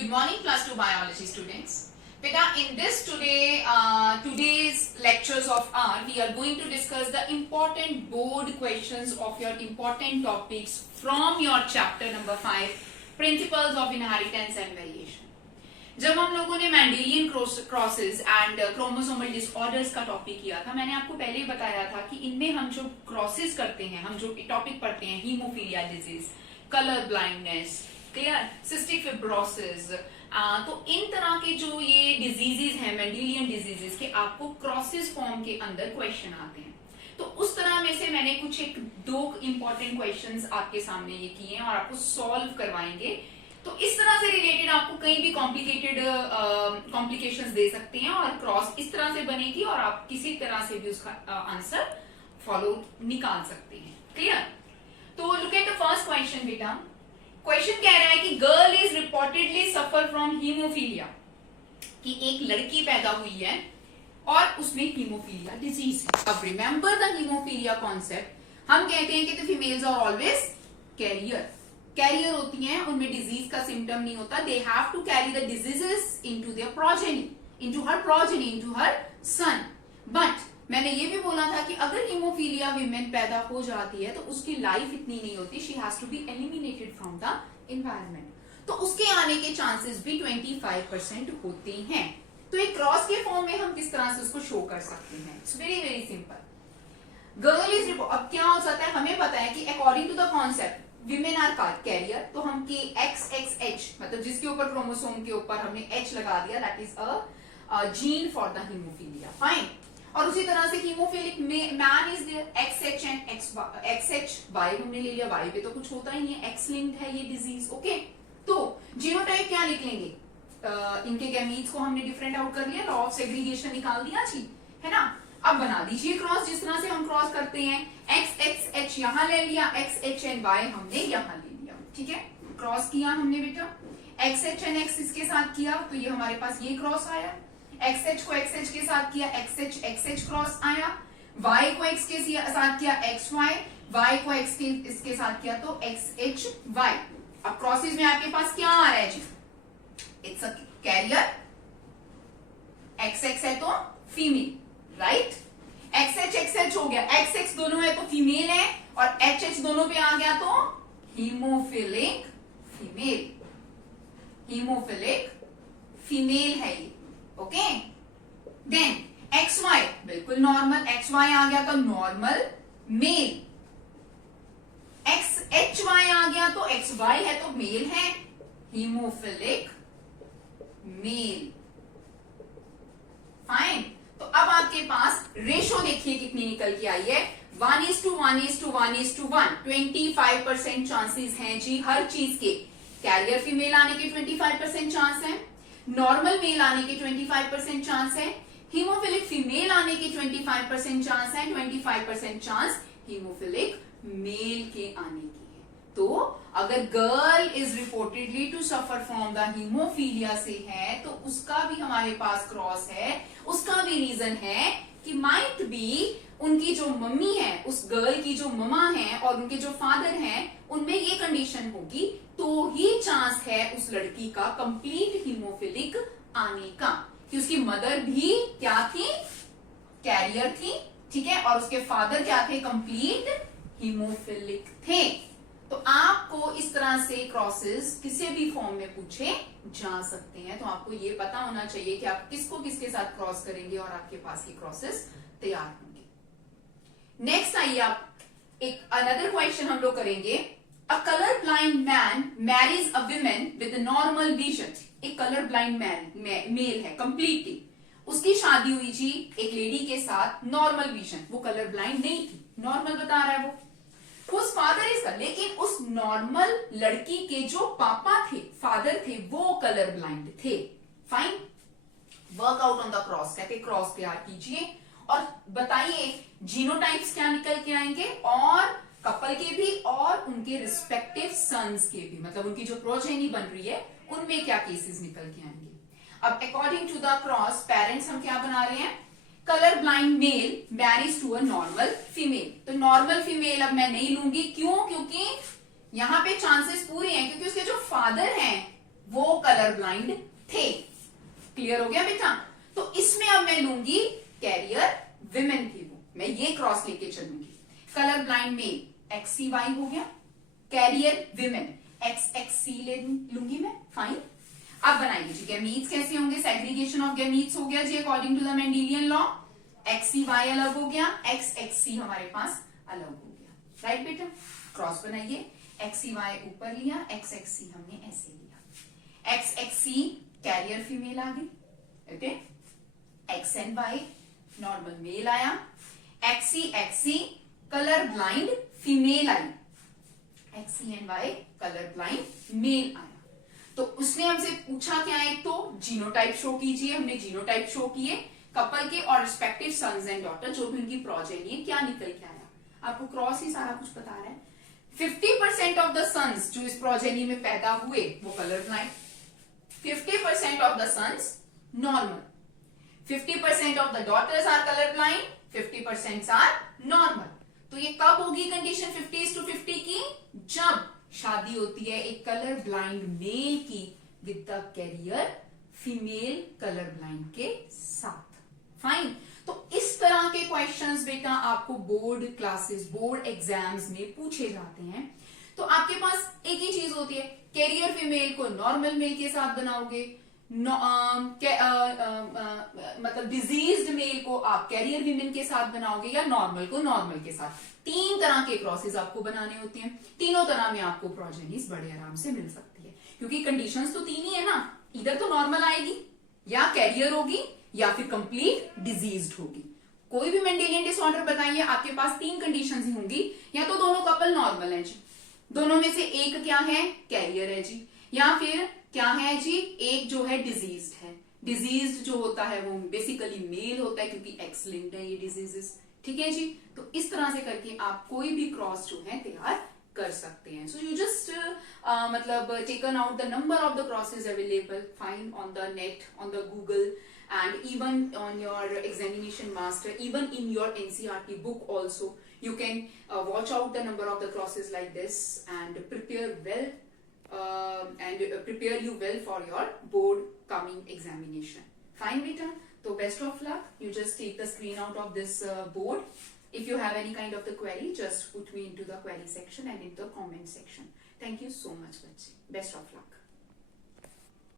Good morning, class 2 biology students. Beta, in this today's lectures of art, we are going to discuss the important board questions of your important topics from your chapter number 5, Principles of Inheritance and Variation. जब हम लोगों ने Mendelian crosses and chromosomal disorders का topic किया था, मैंने आपको पहले ही बताया था कि इनमें हम जो क्रॉसेस करते हैं, हम जो टॉपिक पढ़ते हैं, haemophilia disease, colour blindness, clear, cystic fibrosis, तो इन तरह के जो ये डिजीजेस हैं, मेंडेलियन डिजीजेस के, आपको क्रॉसेस फॉर्म के अंदर क्वेश्चन आते हैं. तो उस तरह में से मैंने कुछ दो इंपॉर्टेंट क्वेश्चंस आपके सामने ये किए हैं और आपको सॉल्व करवाएंगे. तो इस तरह से रिलेटेड आपको कहीं भी कॉम्प्लिकेशंस दे सकते हैं और क्रॉस इस तरह से बनेगी और आप किसी तरह से भी उसका आंसर फॉलो निकाल सकते हैं. क्लियर? तो look at the first question बेटा. क्वेश्चन कह रहा है कि girl is reportedly suffer from haemophilia, कि एक लड़की पैदा हुई है और उसमें हीमोफीलिया डिजीज है. अब रिमेंबर द हीमोफीलिया कॉन्सेप्ट. हम कहते हैं कि the females are always carrier होती हैं, उनमें डिजीज का सिम्टम नहीं होता. They have to carry the diseases into their progeny, into her son. But मैंने ये भी बोला था कि अगर हीमोफीलिया वीमेन पैदा हो जाती है तो उसकी लाइफ इतनी नहीं होती. She has to be eliminated from the environment. तो उसके आने के चांसेस भी 25% होते हैं. तो एक क्रॉस के फॉर्म में हम किस तरह से उसको शो कर सकते हैं? It's very very simple. Girl is, अब क्या हो जाता है, हमें पता है कि according to the concept women are carrier, तो हम की XXH, मतलब जिसके ऊपर क्रोमोसोम के ऊपर हमने H लगा दिया, that is a gene for the haemophilia. Fine. और उसी तरह से haemophilic man is there, XH and XH, Y हमने ले लिया, Y पे तो कुछ होता ही नहीं है, X लिंक्ड है ये डिजीज. ओके, तो जीनोटाइप क्या लिखेंगे? इनके गैमीट्स को हमने डिफरेंट आउट कर लिया, लॉ ऑफ सेग्रीगेशन निकाल दिया जी, है ना. अब बना दीजिए क्रॉस, जिस तरह से हम क्रॉस करते हैं. XXH यहां ले लिया, XH एंड Y हमने यहां ले लिया. ठीक है, क्रॉस किया हमने बेटा. XH एंड X इसके साथ किया तो ये हमारे पास ये क्रॉस आया. XH को XH के साथ किया, XH क्रॉस आया. Y को X के साथ किया, XY. Y को X के इसके साथ किया तो XHY. अब क्रॉसेस में आपके पास क्या आ रहा है जी? It's a carrier. XX है तो फीमेल, राइट. XH हो गया, XX दोनों है तो फीमेल है, और HH दोनों पे आ गया तो हीमोफिलिक फीमेल है ये. ओके, देन XY बिल्कुल नॉर्मल, XY आ गया तो नॉर्मल मेल. XHY आ गया तो XY है तो मेल है, हीमोफिलिक मेल. फाइन. तो अब आपके पास रेशो देखिए कितनी निकल के आई है. 1:1:1:1:1. 25% चांसेस हैं जी हर चीज के. कैरियर फीमेल आने के 25% चांस है, नॉर्मल मेल आने के 25% चांस है, हीमोफिलिक फीमेल आने के 25% चांस है, 25% चांस हीमोफिलिक मेल के आने की है. तो अगर girl is reportedly to suffer from the haemophilia से है तो उसका भी हमारे पास क्रॉस है. उसका भी रीजन है कि माइट बी उनकी जो मम्मी है, उस गर्ल की जो ममा है और उनके जो फादर हैं, उनमें ये कंडीशन होगी तो ही चांस है उस लड़की का कंप्लीट हीमोफिलिक आने का, कि उसकी मदर भी क्या थी? कैरियर थी. ठीक है, और उसके फादर क्या थे? कंप्लीट हीमोफिलिक थे. तो आपको इस तरह से क्रॉसेस किसी भी फॉर्म में पूछे जा सकते हैं. तो आपको ये पता होना चाहिए कि आप किसको किसके साथ क्रॉस करेंगे और आपके पास ये क्रॉसेस तैयार होंगे. नेक्स्ट आइए, आप एक अनदर क्वेश्चन हम लोग करेंगे. A colour blind man marries a women with normal vision. एक कलर ब्लाइंड मेल है कंप्लीटली, उसकी शादी हुई जी एक लेडी के साथ नॉर्मल विजन. वो कलर ब्लाइंड नहीं थी, नॉर्मल बता रहा है वो. उस फादर इज का, लेकिन उस नॉर्मल लड़की के जो पापा थे, फादर थे, वो कलर ब्लाइंड थे. Fine. Workout on the cross, कहते क्रॉस तैयार कीजिए और बताइए जीनोटाइप्स क्या निकल के आएंगे, और कपल के भी और उनके रिस्पेक्टिव सन्स के भी, मतलब उनकी जो प्रोजेनी बन रही है उनमें क्या केसेस निकल के आएंगे. अब according to the cross parents हम क्या बना रहे हैं? Colour blind male marries to a normal female. तो नॉर्मल फीमेल अब मैं नहीं लूंगी, क्यों? क्योंकि यहां पे चांसेस पूरे हैं, क्योंकि उसके जो फादर हैं वो कलर कलर ब्लाइंड थे। क्लियर हो गया बेटा? तो इसमें अब मैं लूंगी कैरियर विमेन की, वो मैं ये क्रॉस लेके चलूंगी। कलर ब्लाइंड मेल XCY हो गया, कैरियर विमेन XXC लूंगी मैं। फाइन। अब बनाइए जी गैमीट्स कैसे होंगे, सेग्रीगेशन ऑफ गैमीट्स हो गया जी according to the Mendelian law. XCY अलग हो गया, XXC हमारे पास अलग हो गया। राइट बेटा? क्रॉस बनाइए, XCY ऊपर लिया, XXC हमने ऐसे लिया। XXC कैरियर फीमेल आ गई, ओके। XNY नॉर्मल मेल आया, XCXC colour blind female I, XCNY colour blind mail आया। तो उसने हमसे पूछा क्या है, तो जीनोटाइप शो कीजिए। हमने जीनोटाइप शो किए कपल के और रिस्पेक्टिव सन्स एंड डॉटर, जो भी उनकी प्रोजेनी है, क्या निकल के आया। आपको क्रॉस ही सारा कुछ बता रहा है। 50% ऑफ द सन्स जो इस प्रोजेनी में पैदा हुए वो colour blind, 50% of the sons normal, 50% of the daughters are colour blind, 50% are normal. तो ये कब होगी कंडीशन 50:50 की, जब शादी होती है एक कलर ब्लाइंड मेल की with the carrier female colour blind के साथ। फाइन। तो इस तरह के क्वेश्चंस बेटा आपको बोर्ड क्लासेस, बोर्ड एग्जाम्स में पूछे जाते हैं। तो आपके पास एक ही चीज होती है, कैरियर फीमेल को नॉर्मल मेल के साथ बनाओगे, मतलब डिजीज्ड मेल को आप कैरियर वीमेन के साथ बनाओगे, या नॉर्मल को नॉर्मल के साथ। 3 तरह के क्रॉसेस आपको बनाने होते हैं। तीनों तरह में आपको प्रोजेनिस बड़े आराम से मिल सकती है, क्योंकि कंडीशंस तो 3 ही है ना। इधर तो नॉर्मल आएगी, या कैरियर होगी, या फिर कंप्लीट डिजीज्ड होगी। कोई भी मेंडेलियन डिसऑर्डर बताइए, आपके पास 3 कंडीशंस ही होंगी, या तो दोनों कपल नॉर्मल है जी, दोनों में से एक क्या है, कैरियर है जी, या फिर क्या है जी, एक जो है डिजीज्ड है। डिजीज्ड जो होता है वो बेसिकली मेल होता है, क्योंकि एक्स लिंक्ड है ये डिजीजेस। ठीक है जी? तो इस तरह से करके आप कोई भी क्रॉस जो है तैयार कर सकते हैं। सो यू जस्ट मतलब taken out the number of the crosses available, find on the net, on the Google, and even on your examination master, even in your NCERT book also, you can watch out the number of the crosses like this and prepare well, and prepare you well for your board coming examination. Fine beta? So best of luck. You just take the screen out of this board. If you have any kind of the query, just put me into the query section and in the comment section. Thank you so much, bache. Best of luck.